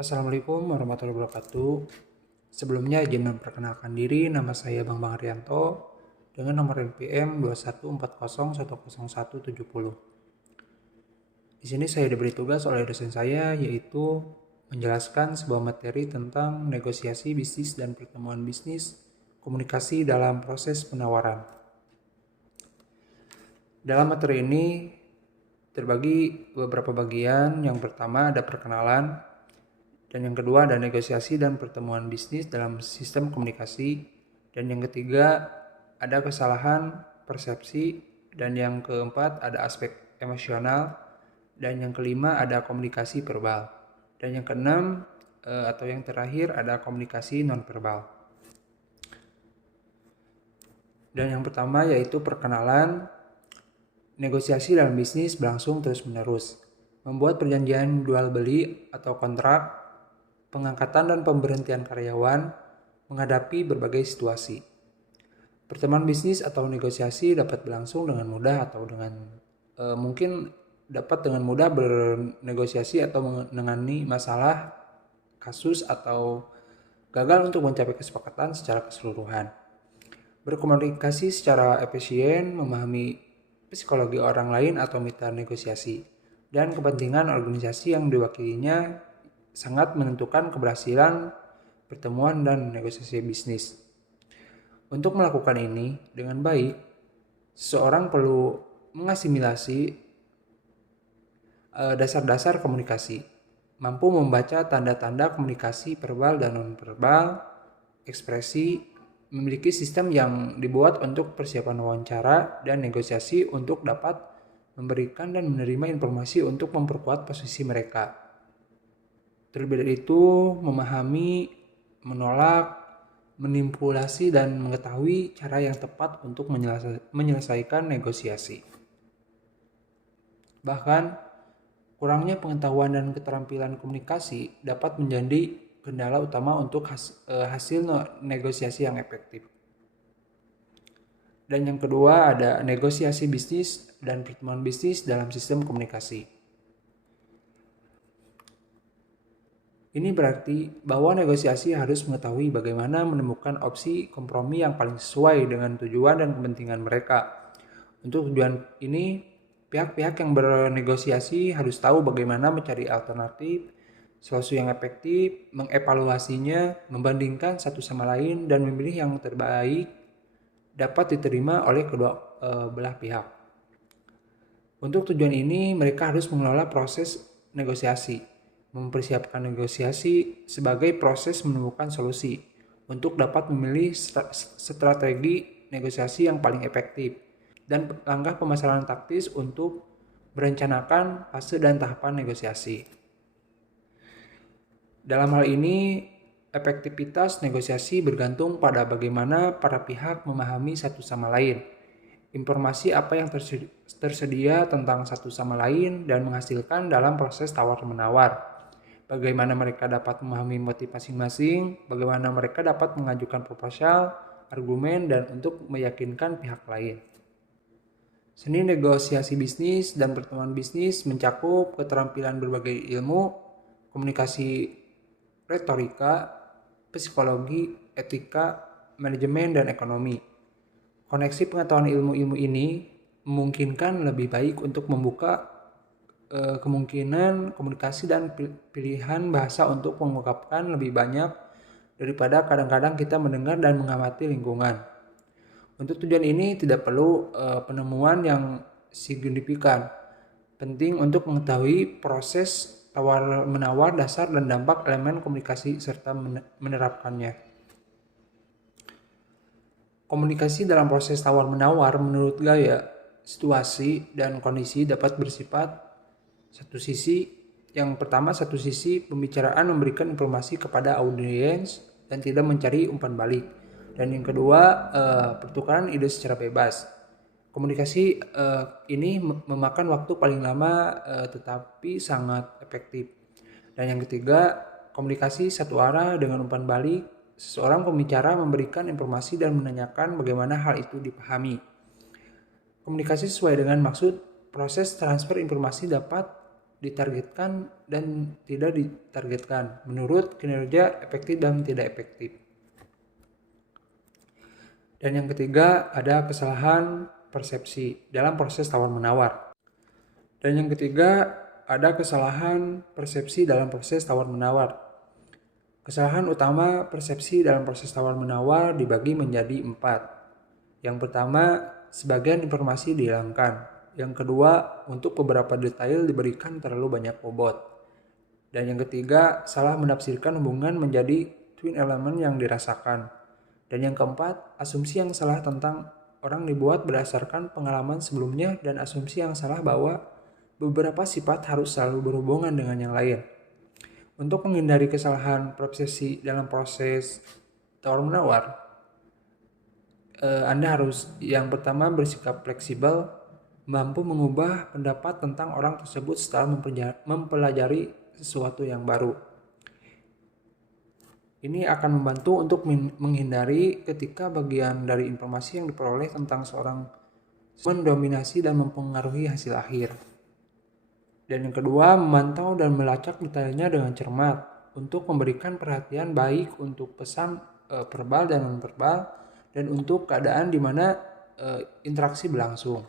Assalamualaikum warahmatullahi wabarakatuh. Sebelumnya izin memperkenalkan diri, nama saya Bang Rianto dengan nomor NPM 214010170. Di sini saya diberi tugas oleh dosen saya yaitu menjelaskan sebuah materi tentang negosiasi bisnis dan pertemuan bisnis, komunikasi dalam proses penawaran. Dalam materi ini terbagi beberapa bagian. Yang pertama ada perkenalan, dan yang kedua ada negosiasi dan pertemuan bisnis dalam sistem komunikasi, dan yang ketiga ada kesalahan persepsi, dan yang keempat ada aspek emosional, dan yang kelima ada komunikasi verbal, dan yang keenam atau yang terakhir ada komunikasi nonverbal. Dan yang pertama yaitu perkenalan. Negosiasi dalam bisnis berlangsung terus-menerus. Membuat perjanjian jual beli atau kontrak, pengangkatan dan pemberhentian karyawan, menghadapi berbagai situasi. Pertemuan bisnis atau negosiasi dapat berlangsung dengan mudah atau mungkin dapat dengan mudah bernegosiasi atau menangani masalah, kasus, atau gagal untuk mencapai kesepakatan secara keseluruhan. Berkomunikasi secara efisien, memahami psikologi orang lain atau mitra negosiasi, dan kepentingan organisasi yang diwakilinya sangat menentukan keberhasilan pertemuan dan negosiasi bisnis. Untuk melakukan ini dengan baik, seseorang perlu mengasimilasi dasar-dasar komunikasi, mampu membaca tanda-tanda komunikasi verbal dan nonverbal, ekspresi, memiliki sistem yang dibuat untuk persiapan wawancara dan negosiasi untuk dapat memberikan dan menerima informasi untuk memperkuat posisi mereka. Terlebih dari itu, memahami, menolak, manipulasi, dan mengetahui cara yang tepat untuk menyelesaikan negosiasi. Bahkan, kurangnya pengetahuan dan keterampilan komunikasi dapat menjadi kendala utama untuk hasil negosiasi yang efektif. Dan yang kedua ada negosiasi bisnis dan pertemuan bisnis dalam sistem komunikasi. Ini berarti bahwa negosiasi harus mengetahui bagaimana menemukan opsi kompromi yang paling sesuai dengan tujuan dan kepentingan mereka. Untuk tujuan ini, pihak-pihak yang bernegosiasi harus tahu bagaimana mencari alternatif, solusi yang efektif, mengevaluasinya, membandingkan satu sama lain, dan memilih yang terbaik dapat diterima oleh kedua belah pihak. Untuk tujuan ini, mereka harus mengelola proses negosiasi, mempersiapkan negosiasi sebagai proses menemukan solusi untuk dapat memilih strategi negosiasi yang paling efektif dan langkah pemasaran taktis untuk merencanakan fase dan tahapan negosiasi. Dalam hal ini, efektivitas negosiasi bergantung pada bagaimana para pihak memahami satu sama lain, informasi apa yang tersedia tentang satu sama lain, dan menghasilkan dalam proses tawar-menawar. Bagaimana mereka dapat memahami motif masing-masing, bagaimana mereka dapat mengajukan proposal, argumen, dan untuk meyakinkan pihak lain. Seni negosiasi bisnis dan pertemuan bisnis mencakup keterampilan berbagai ilmu, komunikasi, retorika, psikologi, etika, manajemen, dan ekonomi. Koneksi pengetahuan ilmu-ilmu ini memungkinkan lebih baik untuk membuka kemungkinan komunikasi dan pilihan bahasa untuk mengungkapkan lebih banyak daripada kadang-kadang kita mendengar dan mengamati lingkungan. Untuk tujuan ini tidak perlu penemuan yang signifikan. Penting untuk mengetahui proses tawar-menawar, dasar dan dampak elemen komunikasi serta menerapkannya. Komunikasi dalam proses tawar-menawar menurut Gaya, situasi dan kondisi dapat bersifat satu sisi pembicaraan memberikan informasi kepada audiens dan tidak mencari umpan balik. Dan yang kedua, pertukaran ide secara bebas. Komunikasi ini memakan waktu paling lama tetapi sangat efektif. Dan yang ketiga, komunikasi satu arah dengan umpan balik. Seseorang pembicara memberikan informasi dan menanyakan bagaimana hal itu dipahami. Komunikasi sesuai dengan maksud. Proses transfer informasi dapat ditargetkan dan tidak ditargetkan, menurut kinerja efektif dan tidak efektif. Dan yang ketiga, ada kesalahan persepsi dalam proses tawar-menawar. Dan yang ketiga, ada kesalahan persepsi dalam proses tawar-menawar. Kesalahan utama persepsi dalam proses tawar-menawar dibagi menjadi 4. Yang pertama, sebagian informasi dihilangkan. Yang kedua, untuk beberapa detail diberikan terlalu banyak bobot. Dan yang ketiga, salah menafsirkan hubungan menjadi twin element yang dirasakan. Dan yang keempat, asumsi yang salah tentang orang dibuat berdasarkan pengalaman sebelumnya dan asumsi yang salah bahwa beberapa sifat harus selalu berhubungan dengan yang lain. Untuk menghindari kesalahan persepsi dalam proses tawar-menawar, Anda harus yang pertama bersikap fleksibel, mampu mengubah pendapat tentang orang tersebut setelah mempelajari sesuatu yang baru. Ini akan membantu untuk menghindari ketika bagian dari informasi yang diperoleh tentang seorang mendominasi dan mempengaruhi hasil akhir. Dan yang kedua, memantau dan melacak detailnya dengan cermat untuk memberikan perhatian baik untuk pesan verbal dan non-verbal dan untuk keadaan di mana interaksi berlangsung.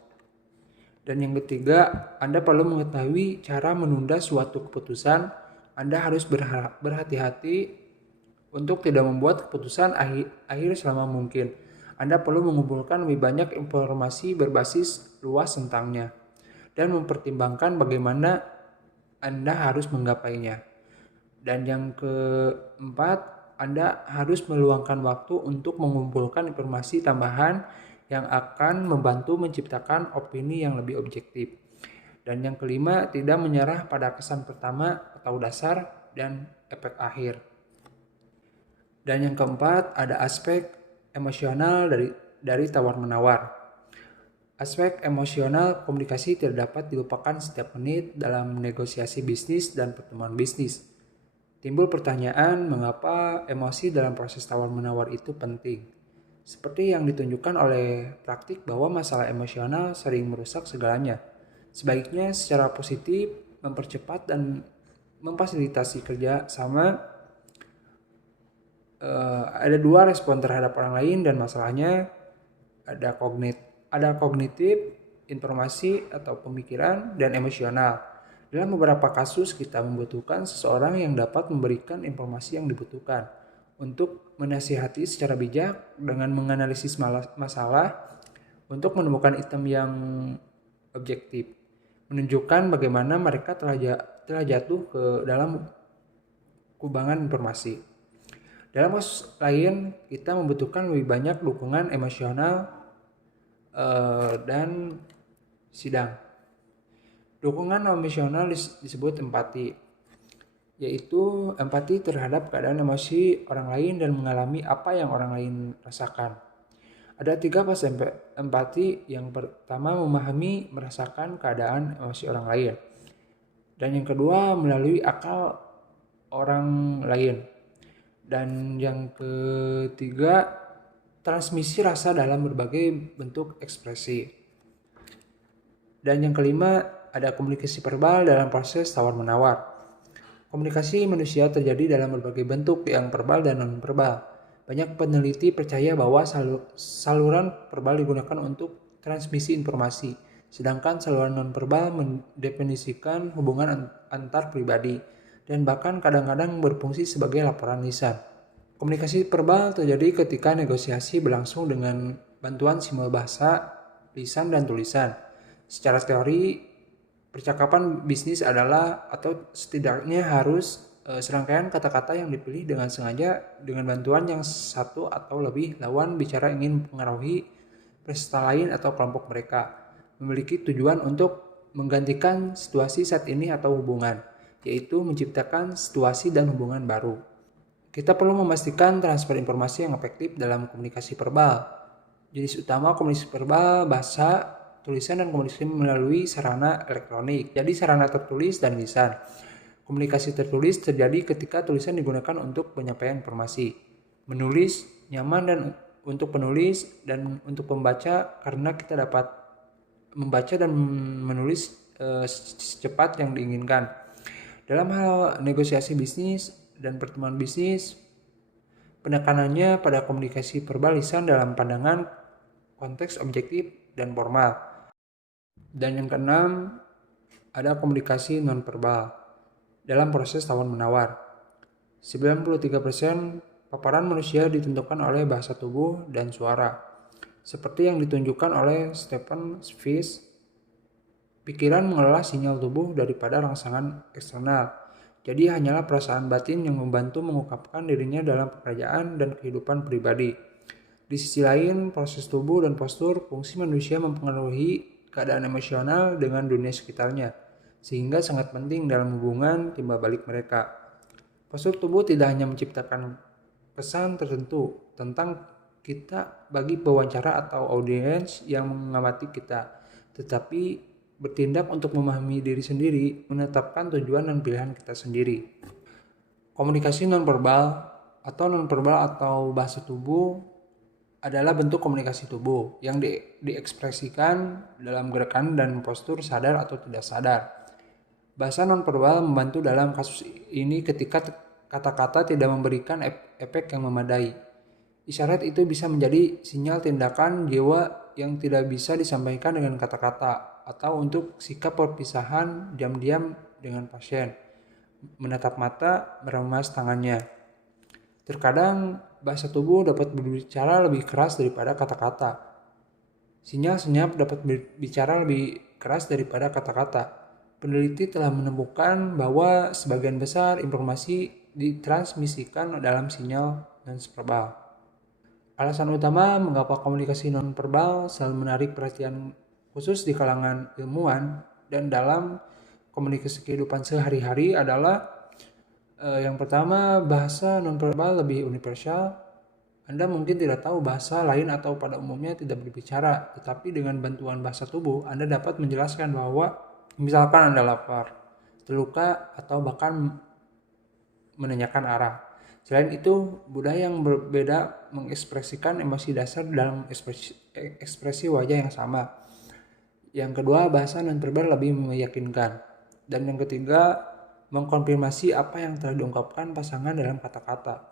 Dan yang ketiga, Anda perlu mengetahui cara menunda suatu keputusan. Anda harus berhati-hati untuk tidak membuat keputusan akhir selama mungkin. Anda perlu mengumpulkan lebih banyak informasi berbasis luas tentangnya dan mempertimbangkan bagaimana Anda harus menggapainya. Dan yang keempat, Anda harus meluangkan waktu untuk mengumpulkan informasi tambahan yang akan membantu menciptakan opini yang lebih objektif. Dan yang kelima, tidak menyerah pada kesan pertama atau dasar dan efek akhir. Dan yang keempat, ada aspek emosional dari tawar-menawar. Aspek emosional komunikasi tidak dapat dilupakan setiap menit dalam negosiasi bisnis dan pertemuan bisnis. Timbul pertanyaan mengapa emosi dalam proses tawar-menawar itu penting. Seperti yang ditunjukkan oleh praktik bahwa masalah emosional sering merusak segalanya. Sebaiknya secara positif mempercepat dan memfasilitasi kerja sama. Ada 2 respon terhadap orang lain dan masalahnya ada kognitif, informasi atau pemikiran, dan emosional. Dalam beberapa kasus kita membutuhkan seseorang yang dapat memberikan informasi yang dibutuhkan untuk menasihati secara bijak dengan menganalisis masalah untuk menemukan item yang objektif, menunjukkan bagaimana mereka telah jatuh ke dalam kubangan informasi. Dalam kasus lain, kita membutuhkan lebih banyak dukungan emosional dan sidang. Dukungan emosional disebut empati, yaitu empati terhadap keadaan emosi orang lain dan mengalami apa yang orang lain rasakan. Ada 3 fase empati. Yang pertama, memahami, merasakan keadaan emosi orang lain. Dan yang kedua, melalui akal orang lain. Dan yang ketiga, transmisi rasa dalam berbagai bentuk ekspresi. Dan yang kelima, ada komunikasi verbal dalam proses tawar-menawar. Komunikasi manusia terjadi dalam berbagai bentuk yang verbal dan non-verbal. Banyak peneliti percaya bahwa saluran verbal digunakan untuk transmisi informasi, sedangkan saluran non-verbal mendefinisikan hubungan antar pribadi dan bahkan kadang-kadang berfungsi sebagai laporan lisan. Komunikasi verbal terjadi ketika negosiasi berlangsung dengan bantuan simbol bahasa, lisan, dan tulisan. Secara teori, percakapan bisnis adalah atau setidaknya harus serangkaian kata-kata yang dipilih dengan sengaja dengan bantuan yang satu atau lebih lawan bicara ingin mempengaruhi peserta lain atau kelompok mereka, memiliki tujuan untuk menggantikan situasi saat ini atau hubungan, yaitu menciptakan situasi dan hubungan baru. Kita perlu memastikan transfer informasi yang efektif dalam komunikasi verbal. Jenis utama komunikasi verbal, bahasa, tulisan, dan komunikasi melalui sarana elektronik. Jadi sarana tertulis dan lisan. Komunikasi tertulis terjadi ketika tulisan digunakan untuk penyampaian informasi. Menulis nyaman dan untuk penulis dan untuk pembaca karena kita dapat membaca dan menulis secepat yang diinginkan. Dalam hal negosiasi bisnis dan pertemuan bisnis, penekanannya pada komunikasi verbal lisan dalam pandangan konteks objektif dan formal. Dan yang keenam, ada komunikasi nonverbal dalam proses tawar-menawar. 93% paparan manusia ditentukan oleh bahasa tubuh dan suara. Seperti yang ditunjukkan oleh Stephen Fish, pikiran mengelola sinyal tubuh daripada rangsangan eksternal. Jadi hanyalah perasaan batin yang membantu mengungkapkan dirinya dalam pekerjaan dan kehidupan pribadi. Di sisi lain, proses tubuh dan postur fungsi manusia mempengaruhi keadaan emosional dengan dunia sekitarnya, sehingga sangat penting dalam hubungan timbal balik mereka. Postur tubuh tidak hanya menciptakan pesan tertentu tentang kita bagi pewawancara atau audiens yang mengamati kita, tetapi bertindak untuk memahami diri sendiri, menetapkan tujuan dan pilihan kita sendiri. Komunikasi nonverbal atau bahasa tubuh adalah bentuk komunikasi tubuh yang diekspresikan dalam gerakan dan postur sadar atau tidak sadar. Bahasa nonverbal membantu dalam kasus ini ketika kata-kata tidak memberikan efek yang memadai. Isyarat itu bisa menjadi sinyal tindakan jiwa yang tidak bisa disampaikan dengan kata-kata, atau untuk sikap perpisahan diam-diam dengan pasien, menatap mata, meremas tangannya. Terkadang bahasa tubuh dapat berbicara lebih keras daripada kata-kata. Sinyal senyap dapat berbicara lebih keras daripada kata-kata. Peneliti telah menemukan bahwa sebagian besar informasi ditransmisikan dalam sinyal nonverbal. Alasan utama mengapa komunikasi nonverbal selalu menarik perhatian khusus di kalangan ilmuwan dan dalam komunikasi kehidupan sehari-hari adalah yang pertama, bahasa nonverbal lebih universal. Anda mungkin tidak tahu bahasa lain atau pada umumnya tidak berbicara, tetapi dengan bantuan bahasa tubuh, Anda dapat menjelaskan bahwa misalkan Anda lapar, terluka, atau bahkan menanyakan arah. Selain itu, budaya yang berbeda mengekspresikan emosi dasar dalam ekspresi wajah yang sama. Yang kedua, bahasa nonverbal lebih meyakinkan. Dan yang ketiga, mengkonfirmasi apa yang telah diungkapkan pasangan dalam kata-kata.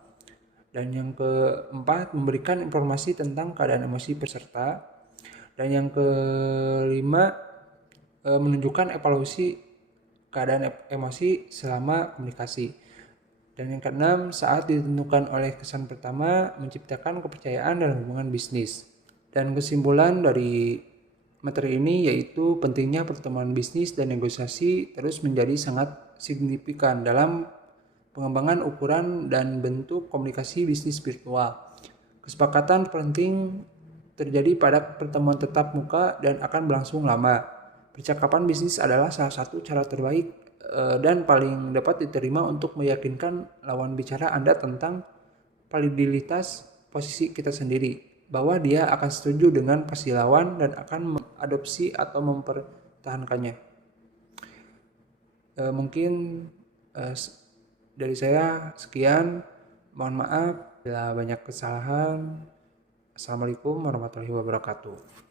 Dan yang keempat, memberikan informasi tentang keadaan emosi peserta. Dan yang kelima, menunjukkan evaluasi keadaan emosi selama komunikasi. Dan yang keenam, saat ditentukan oleh kesan pertama, menciptakan kepercayaan dalam hubungan bisnis. Dan kesimpulan dari materi ini yaitu pentingnya pertemuan bisnis dan negosiasi terus menjadi sangat signifikan dalam pengembangan ukuran dan bentuk komunikasi bisnis virtual. Kesepakatan penting terjadi pada pertemuan tatap muka dan akan berlangsung lama. Percakapan bisnis adalah salah satu cara terbaik dan paling dapat diterima untuk meyakinkan lawan bicara Anda tentang validitas posisi kita sendiri, bahwa dia akan setuju dengan posisi lawan dan akan mengadopsi atau mempertahankannya. Mungkin dari saya sekian. Mohon maaf bila banyak kesalahan. Assalamualaikum warahmatullahi wabarakatuh.